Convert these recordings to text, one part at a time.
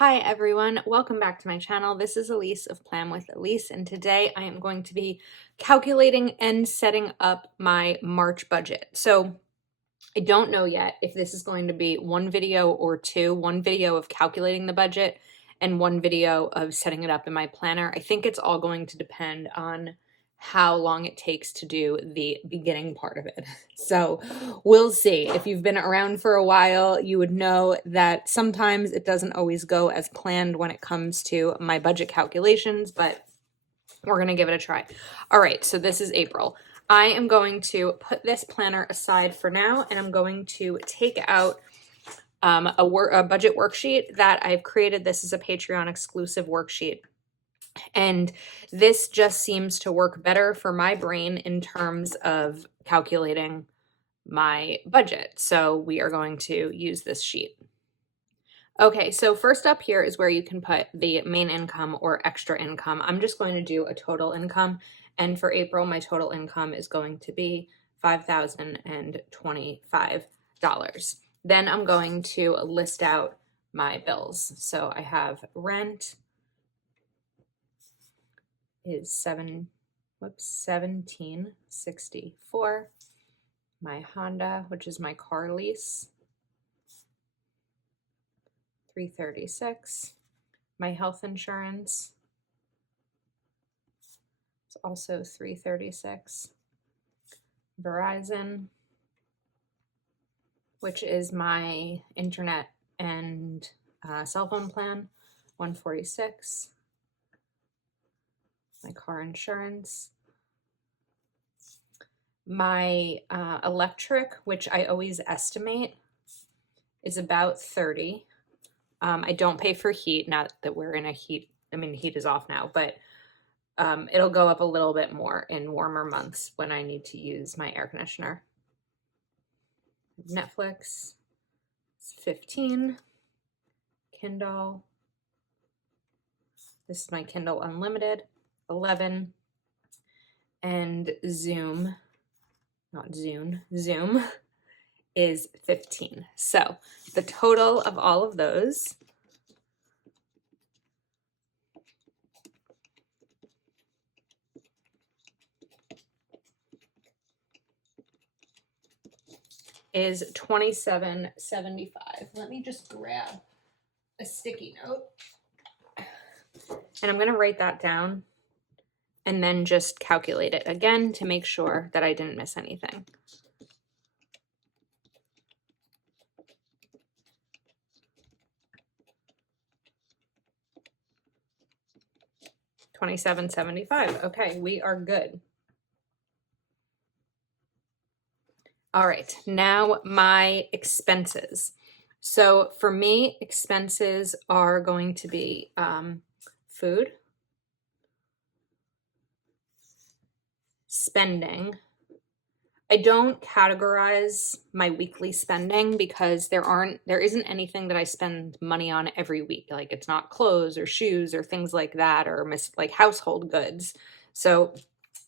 Hi everyone, welcome back to my channel. This is Elise of Plan with Elise, and today I am going to be calculating and setting up my March budget. So I don't know yet if this is going to be one video or two, one video of calculating the budget and one video of setting it up in my planner. I think it's all going to depend on how long it takes to do the beginning part of it. So we'll see. If you've been around for a while, you would know that sometimes it doesn't always go as planned when it comes to my budget calculations, but we're going to give it a try. All right, so this is April. I am going to put this planner aside for now, and I'm going to take out a budget worksheet that I've created. This is a Patreon exclusive worksheet. And this just seems to work better for my brain in terms of calculating my budget. So we are going to use this sheet. Okay, so first up here is where you can put the main income or extra income. I'm just going to do a total income. And for April, my total income is going to be $5,025. Then I'm going to list out my bills. So I have rent is $1764. My Honda, which is my car lease, $336. My health insurance is also $336. Verizon, which is my internet and cell phone plan, $146. My car insurance. My electric, which I always estimate, is about $30. I don't pay for heat, not that we're in a heat, heat is off now, but it'll go up a little bit more in warmer months when I need to use my air conditioner. Netflix is $15. Kindle, this is my Kindle Unlimited, $11. And Zoom is $15. So the total of all of those is $27.75. Let me just grab a sticky note. And I'm going to write that down and then just calculate it again to make sure that I didn't miss anything. $27.75. Okay, we are good. All right, now my expenses. So for me, expenses are going to be food, spending. I don't categorize my weekly spending because there isn't anything that I spend money on every week. Like it's not clothes or shoes or things like that, or like household goods. So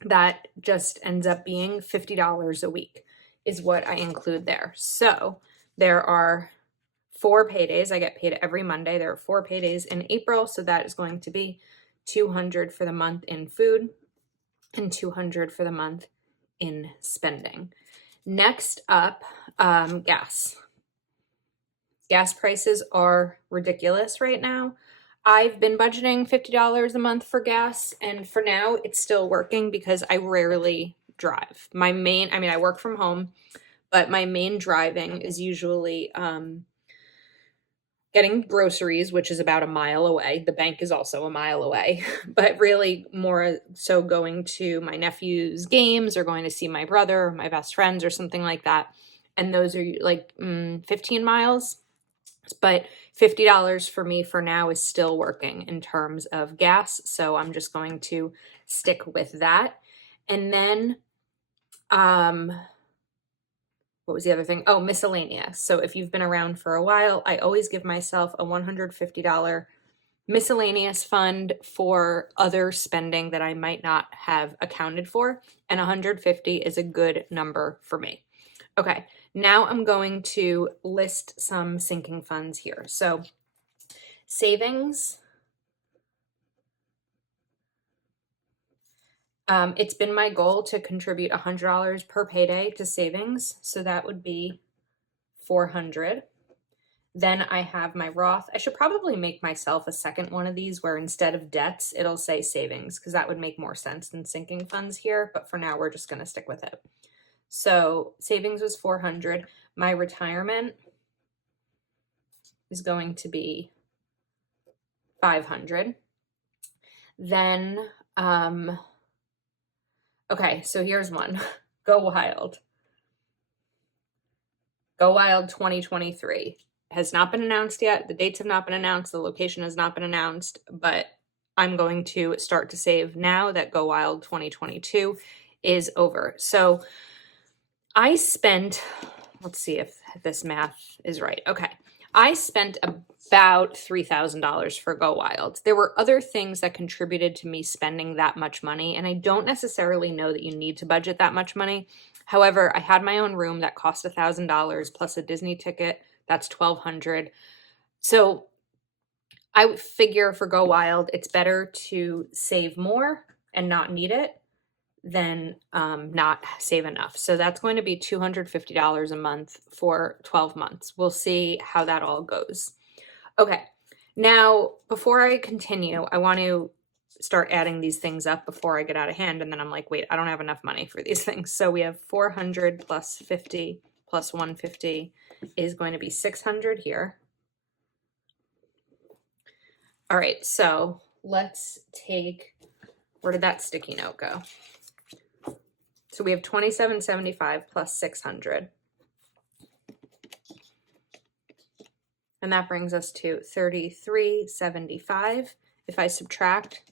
that just ends up being $50 a week is what I include there. So there are 4 paydays. I get paid every Monday. There are 4 paydays in April. So that is going to be $200 for the month in food and $200 for the month in spending. Next up, gas. Gas prices are ridiculous right now. I've been budgeting $50 a month for gas, and for now it's still working because I rarely drive. I work from home, but my main driving is usually getting groceries, which is about a mile away. The bank is also a mile away, but really more so going to my nephew's games or going to see my brother or my best friends or something like that. And those are like 15 miles. But $50 for me for now is still working in terms of gas. So I'm just going to stick with that. And then, what was the other thing? Oh, miscellaneous. So if you've been around for a while, I always give myself a $150 miscellaneous fund for other spending that I might not have accounted for. And 150 is a good number for me. Okay, now I'm going to list some sinking funds here. So Savings, it's been my goal to contribute $100 per payday to savings, so that would be 400. Then I have my Roth. I should probably make myself a second one of these where instead of debts, it'll say savings, because that would make more sense than sinking funds here. But for now, we're just going to stick with it. So savings was 400. My retirement is going to be 500. Then, okay, so here's one. Go Wild. Go Wild 2023 has not been announced yet. The dates have not been announced. The location has not been announced, but I'm going to start to save now that Go Wild 2022 is over. So I spent, let's see if this math is right. Okay. I spent about $3,000 for Go Wild. There were other things that contributed to me spending that much money, and I don't necessarily know that you need to budget that much money. However, I had my own room that cost $1,000 plus a Disney ticket. That's $1,200. So I would figure for Go Wild, it's better to save more and not need it than not save enough. So that's going to be $250 a month for 12 months. We'll see how that all goes. Okay, now before I continue, I want to start adding these things up before I get out of hand. And then I'm like, wait, I don't have enough money for these things. So we have 400 plus 50 plus 150 is going to be 600 here. All right, so let's take, where did that sticky note go? So we have 2775 plus 600. And that brings us to 3375. If I subtract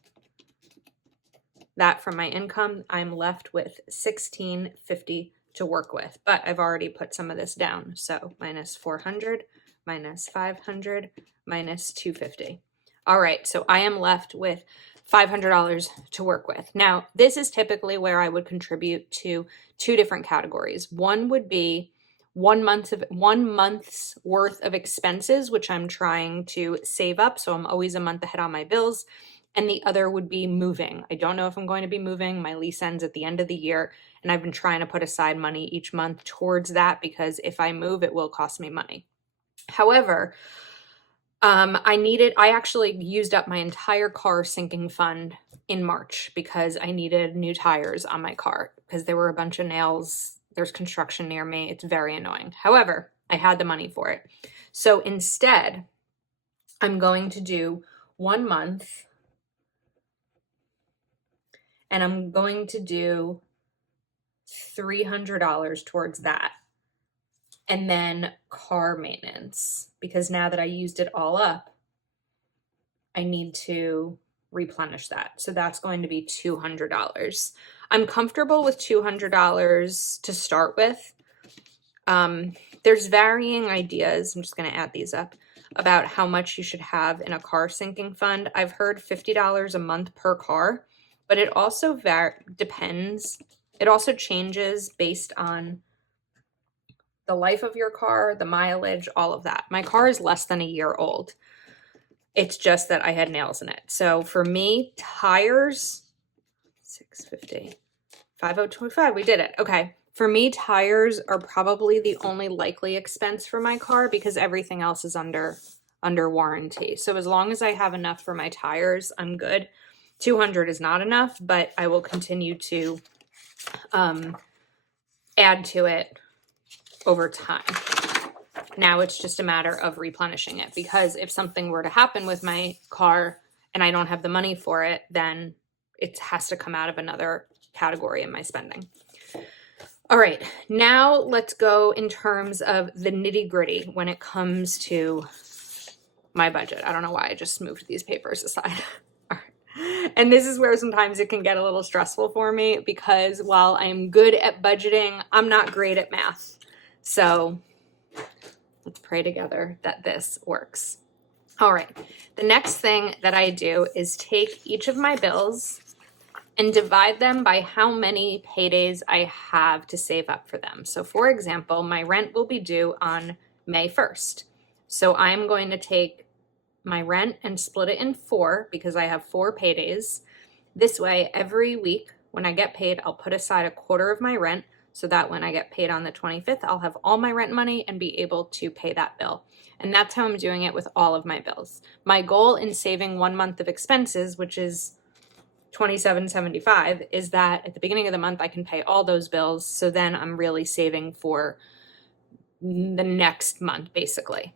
that from my income, I'm left with 1650 to work with. But I've already put some of this down. So minus 400, minus 500, minus 250. All right, so I am left with $500 to work with. Now, this is typically where I would contribute to two different categories. One would be 1 month's worth of expenses, which I'm trying to save up. So I'm always a month ahead on my bills. And the other would be moving. I don't know if I'm going to be moving. My lease ends at the end of the year, and I've been trying to put aside money each month towards that because if I move, it will cost me money. However, I actually used up my entire car sinking fund in March because I needed new tires on my car because there were a bunch of nails. There's construction near me. It's very annoying. However, I had the money for it. So instead, I'm going to do 1 month and I'm going to do $300 towards that. And then car maintenance, because now that I used it all up, I need to replenish that. So that's going to be $200. I'm comfortable with $200 to start with. There's varying ideas. I'm just going to add these up about how much you should have in a car sinking fund. I've heard $50 a month per car, but it also depends. It also changes based on the life of your car, the mileage, all of that. My car is less than a year old. It's just that I had nails in it. So for me, tires, 650, 5025, we did it. Okay. For me, tires are probably the only likely expense for my car because everything else is under warranty. So as long as I have enough for my tires, I'm good. 200 is not enough, but I will continue to add to it over time. Now it's just a matter of replenishing it because if something were to happen with my car and I don't have the money for it, then it has to come out of another category in my spending. All right, now let's go in terms of the nitty-gritty when it comes to my budget. I don't know why I just moved these papers aside. All right. And this is where sometimes it can get a little stressful for me because while I'm good at budgeting, I'm not great at math. So let's pray together that this works. All right. The next thing that I do is take each of my bills and divide them by how many paydays I have to save up for them. So for example, my rent will be due on May 1st. So I'm going to take my rent and split it in 4 because I have 4 paydays. This way, every week when I get paid, I'll put aside a quarter of my rent so that when I get paid on the 25th, I'll have all my rent money and be able to pay that bill. And that's how I'm doing it with all of my bills. My goal in saving 1 month of expenses, which is $27.75, is that at the beginning of the month I can pay all those bills, so then I'm really saving for the next month basically.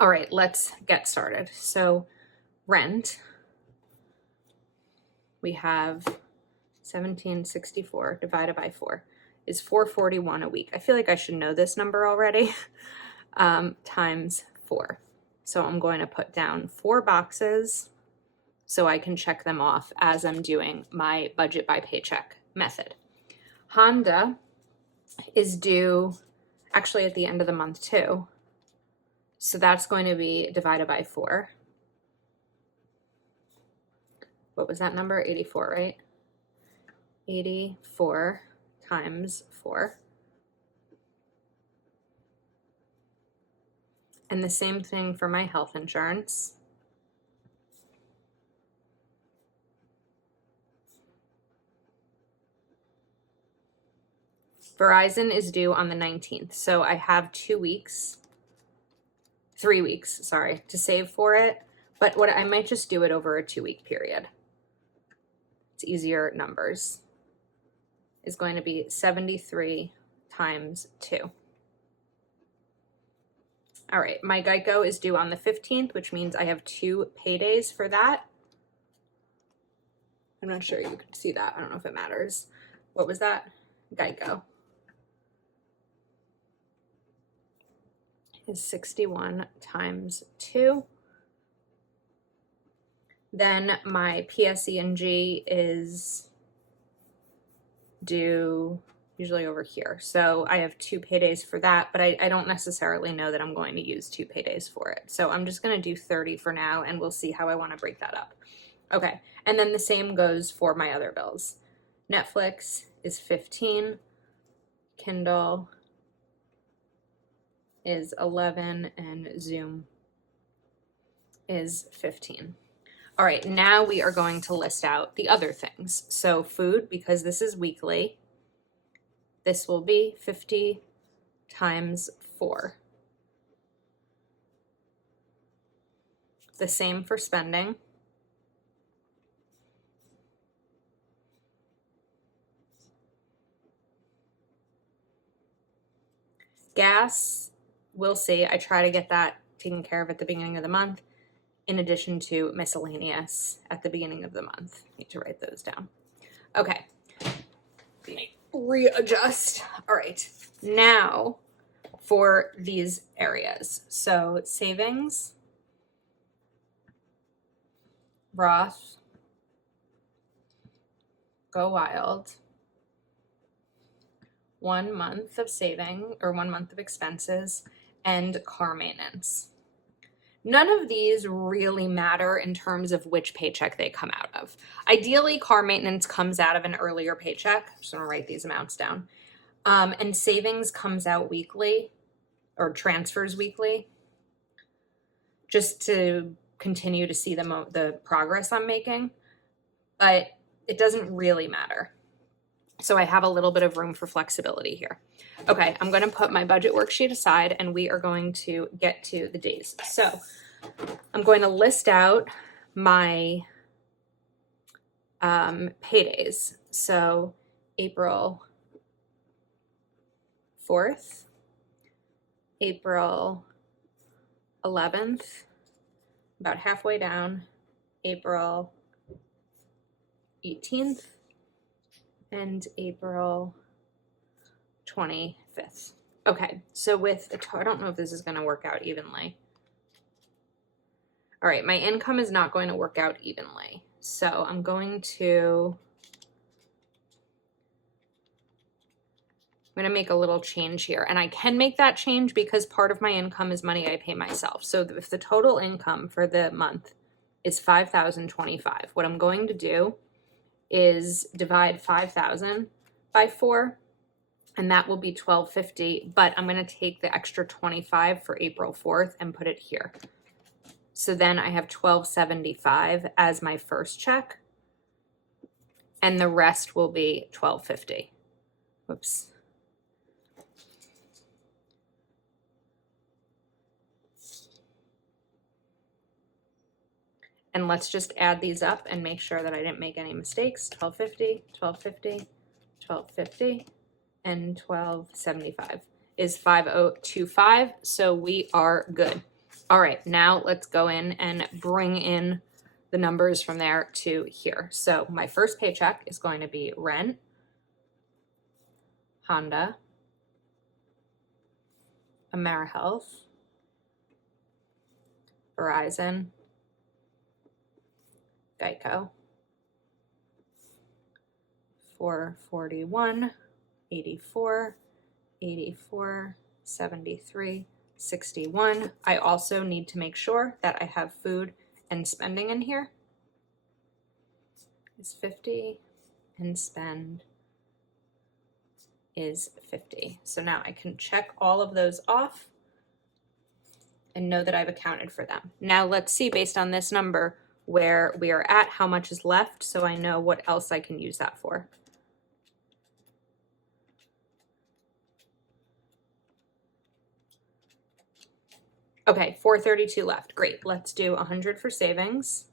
All right, let's get started. So rent, we have 1764 divided by 4 is 441 a week. I feel like I should know this number already. Times 4. So I'm going to put down 4 boxes so I can check them off as I'm doing my budget by paycheck method. Honda is due actually at the end of the month too. So that's going to be divided by 4. What was that number? 84, right? 84 times 4. And the same thing for my health insurance. Verizon is due on the 19th, so I have 3 weeks, sorry, to save for it. But what I might just do it over a 2-week period. It's easier numbers. Is going to be 73 times 2. All right, my Geico is due on the 15th, which means I have 2 paydays for that. I'm not sure you can see that. I don't know if it matters. What was that? Geico is 61 times 2. Then my PSE&G is due usually over here. So I have 2 paydays for that, but I don't necessarily know that I'm going to use 2 paydays for it. So I'm just going to do 30 for now, and we'll see how I want to break that up. Okay, and then the same goes for my other bills. Netflix is 15, Kindle is 11, and Zoom is 15. All right, now we are going to list out the other things. So food, because this is weekly, this will be 50 times 4. The same for spending. Gas, we'll see. I try to get that taken care of at the beginning of the month, in addition to miscellaneous at the beginning of the month. Need to write those down. Okay, let me readjust. All right, now for these areas. So savings, Roth, Go Wild, 1 month of saving or 1 month of expenses, and car maintenance. None of these really matter in terms of which paycheck they come out of. Ideally, car maintenance comes out of an earlier paycheck. I'm just gonna write these amounts down. And savings comes out weekly or transfers weekly, just to continue to see the progress I'm making, but it doesn't really matter. So I have a little bit of room for flexibility here. Okay, I'm going to put my budget worksheet aside and we are going to get to the days. So I'm going to list out my paydays. So April 4th, April 11th, about halfway down, April 18th, and April 25th. Okay, so with, I don't know if this is going to work out evenly. All right, my income is not going to work out evenly. So I'm going to make a little change here. And I can make that change because part of my income is money I pay myself. So if the total income for the month is $5,025, what I'm going to do is divide 5,000 by 4, and that will be $1,250, but I'm going to take the extra 25 for April 4th and put it here. So then I have $12.75 as my first check, and the rest will be $12.50. Whoops. And let's just add these up and make sure that I didn't make any mistakes. $12.50, $12.50, $12.50, and $12.75 is $5.025. So we are good. All right, now let's go in and bring in the numbers from there to here. So my first paycheck is going to be rent, Honda, AmeriHealth, Verizon, Geico, 441, 84, 84, 73, 61. I also need to make sure that I have food and spending in here. Is 50 and spend is 50. So now I can check all of those off and know that I've accounted for them. Now let's see, based on this number, where we are at, how much is left, so I know what else I can use that for. Okay, 432 left. Great. Let's do 100 for savings.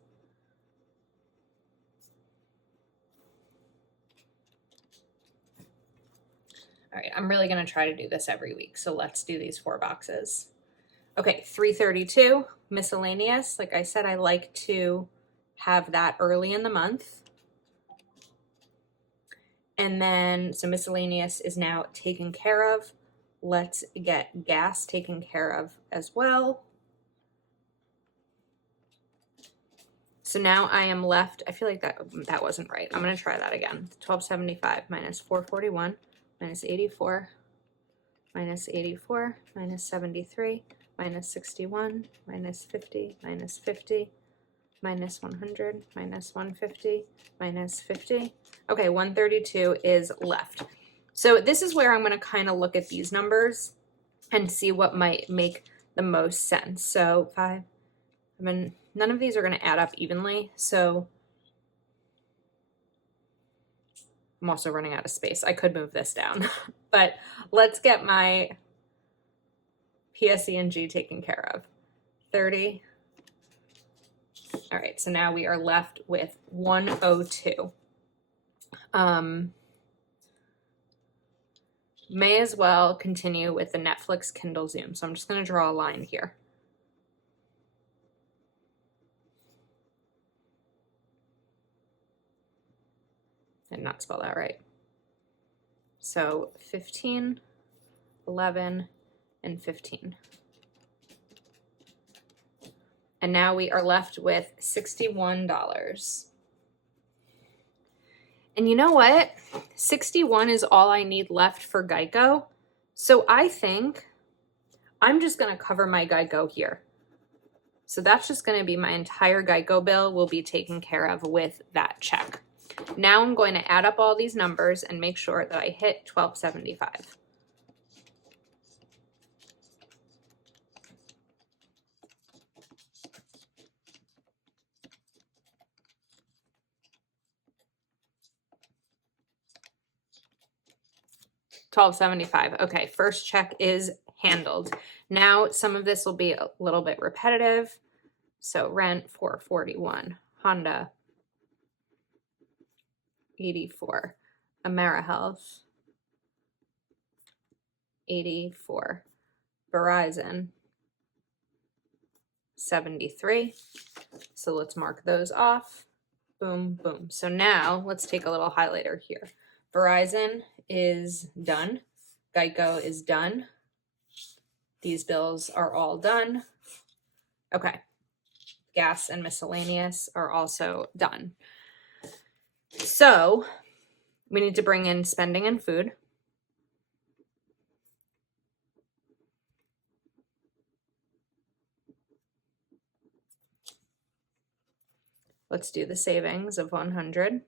All right, I'm really going to try to do this every week, so let's do these 4 boxes. Okay, 332 miscellaneous. Like I said, I like to have that early in the month. And then, so miscellaneous is now taken care of. Let's get gas taken care of as well. So now I am left, I feel like that wasn't right. I'm going to try that again. 1275 minus 441 minus 84 minus 84 minus 73 minus 61 minus 50 minus 50 minus 100 minus 150 minus 50. Okay, 132 is left. So this is where I'm going to kind of look at these numbers and see what might make the most sense. So 5, none of these are going to add up evenly. So I'm also running out of space. I could move this down, but let's get my PSE&G taken care of. 30. All right, so now we are left with 102. May as well continue with the Netflix Kindle Zoom. So I'm just going to draw a line here. And not spell that right. So 15, 11, and 15. And now we are left with $61. And you know what? 61 is all I need left for Geico. So I think I'm just going to cover my Geico here. So that's just going to be my entire Geico bill will be taken care of with that check. Now I'm going to add up all these numbers and make sure that I hit 1275. $12.75. Okay, first check is handled. Now some of this will be a little bit repetitive. So rent 441, Honda 84, AmeriHealth 84, Verizon 73. So let's mark those off. Boom, boom. So now let's take a little highlighter here. Verizon is done. Geico is done. These bills are all done. Okay. Gas and miscellaneous are also done. So we need to bring in spending and food. Let's do the savings of 100.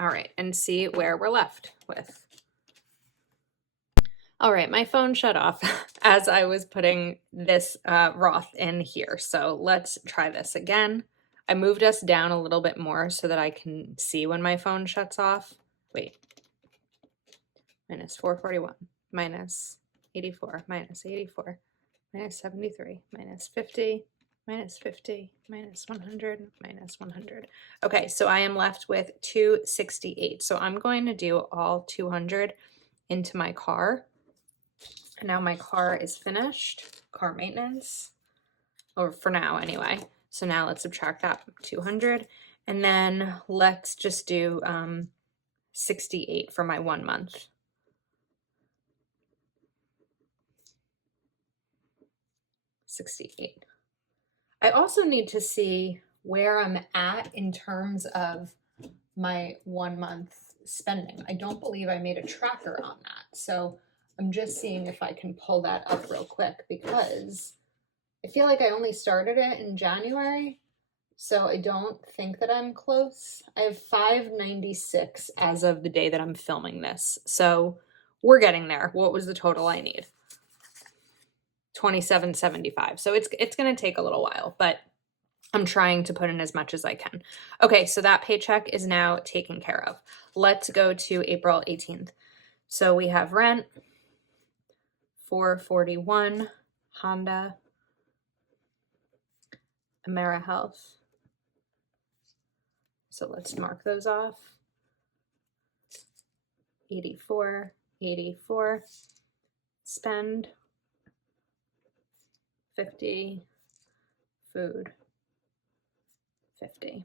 All right, and see where we're left with. All right, my phone shut off as I was putting this Roth in here. So let's try this again. I moved us down a little bit more so that I can see when my phone shuts off. Wait. Minus 441, minus 84, minus 84, minus 73, minus 50, minus 50, minus 100, minus 100. Okay, so I am left with 268. So I'm going to do all 200 into my car. And now my car is finished, car maintenance, or for now anyway. So now let's subtract that 200, and then let's just do 68 for my 1 month. 68. I also need to see where I'm at in terms of my 1 month spending. I don't believe I made a tracker on that. So I'm just seeing if I can pull that up real quick, because I feel like I only started it in January. So I don't think that I'm close. I have 596 as of the day that I'm filming this. So we're getting there. What was the total I need? 2775. So it's going to take a little while, but I'm trying to put in as much as I can. Okay, so that paycheck is now taken care of. Let's go to April 18th. So we have rent, 441, Honda, AmeriHealth. So let's mark those off. 84, 84, spend, 50, food, 50.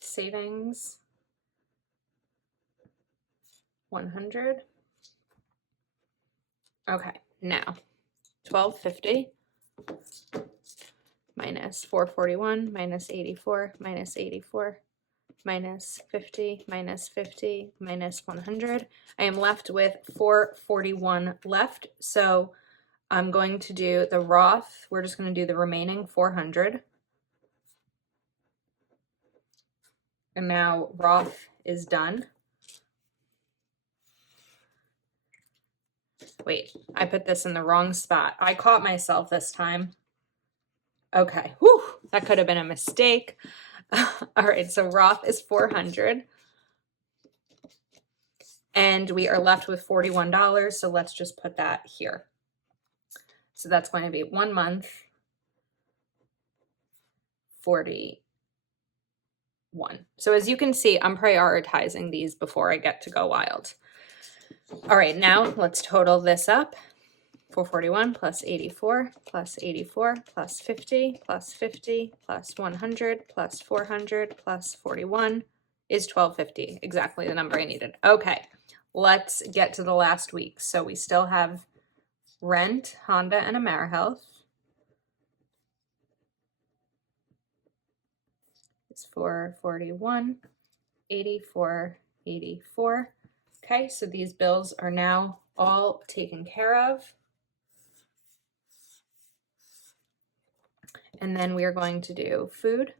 Savings, 100. Okay, now 1250 minus 441 minus 84 minus 84 minus 50 minus 50 minus 100. I am left with 441 left. So I'm going to do the Roth. We're just going to do the remaining 400. And now Roth is done. Wait, I put this in the wrong spot. I caught myself this time. Okay, whew, that could have been a mistake. All right, so Roth is 400. And we are left with $41, so let's just put that here. So that's going to be 1 month, 41. So as you can see, I'm prioritizing these before I get to go wild. All right, now let's total this up. 441 plus 84 plus 84 plus 50 plus 50 plus 100 plus 400 plus 41 is 1250, exactly the number I needed. Okay, let's get to the last week. So we still have rent, Honda, and AmeriHealth. It's 441, 84, 84. Okay, so these bills are now all taken care of. And then we are going to do food,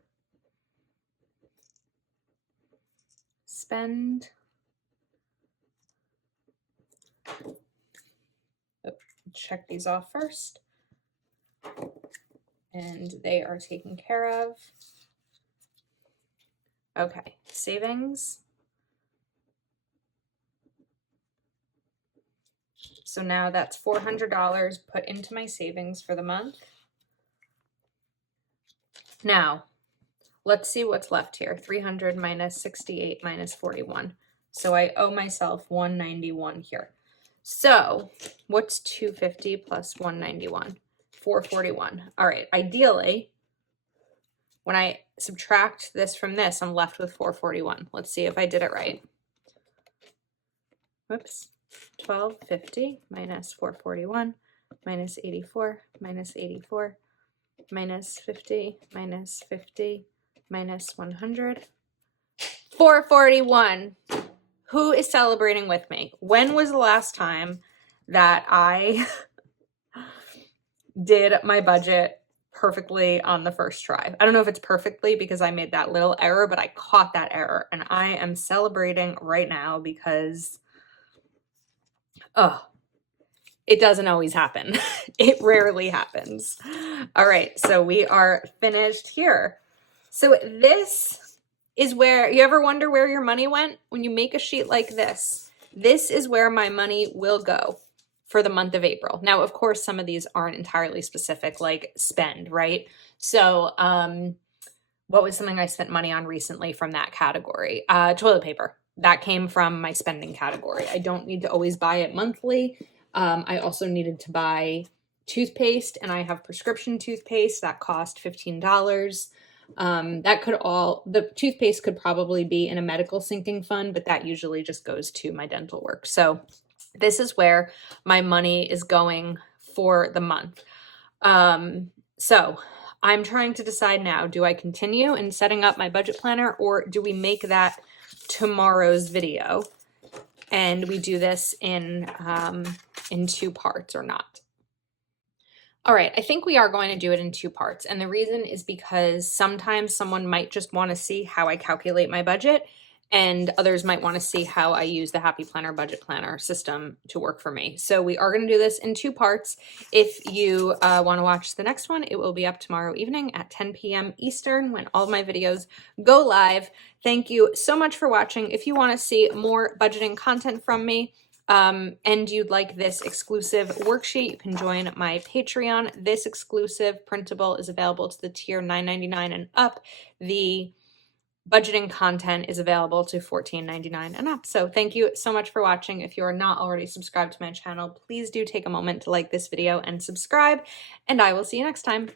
spend, check these off first, and they are taken care of. Okay, savings. So now that's $400 put into my savings for the month. Now, let's see what's left here. 300 minus 68 minus 41. So I owe myself 191 here. So what's 250 plus 191? 441. All right, ideally, when I subtract this from this, I'm left with 441. Let's see if I did it right. Whoops. 1250 minus 441 minus 84 minus 84 minus 50 minus 50 minus 100. 441. Who is celebrating with me? When was the last time that I did my budget perfectly on the first try? I don't know if it's perfectly because I made that little error, but I caught that error, and I am celebrating right now because Oh, it doesn't always happen. It rarely happens. All right, so we are finished here. So this is where, you ever wonder where your money went? When you make a sheet like this is where my money will go for the month of April. Now, of course, some of these aren't entirely specific, like spend, right? So, what was something I spent money on recently from that category? Toilet paper. That came from my spending category. I don't need to always buy it monthly. I also needed to buy toothpaste, and I have prescription toothpaste that cost $15. The toothpaste could probably be in a medical sinking fund, but that usually just goes to my dental work. So this is where my money is going for the month. So I'm trying to decide now, do I continue in setting up my budget planner, or do we make that tomorrow's video and we do this in 2 parts or not? All right, I think we are going to do it in 2 parts. And the reason is because sometimes someone might just want to see how I calculate my budget, and others might want to see how I use the Happy Planner budget planner system to work for me. So we are going to do this in 2 parts. If you want to watch the next one, it will be up tomorrow evening at 10 p.m. Eastern when all of my videos go live. Thank you so much for watching. If you want to see more budgeting content from me, and you'd like this exclusive worksheet, you can join my Patreon. This exclusive printable is available to the tier $9.99 and up. The budgeting content is available to $14.99 and up. So thank you so much for watching. If you are not already subscribed to my channel, please do take a moment to like this video and subscribe, and I will see you next time.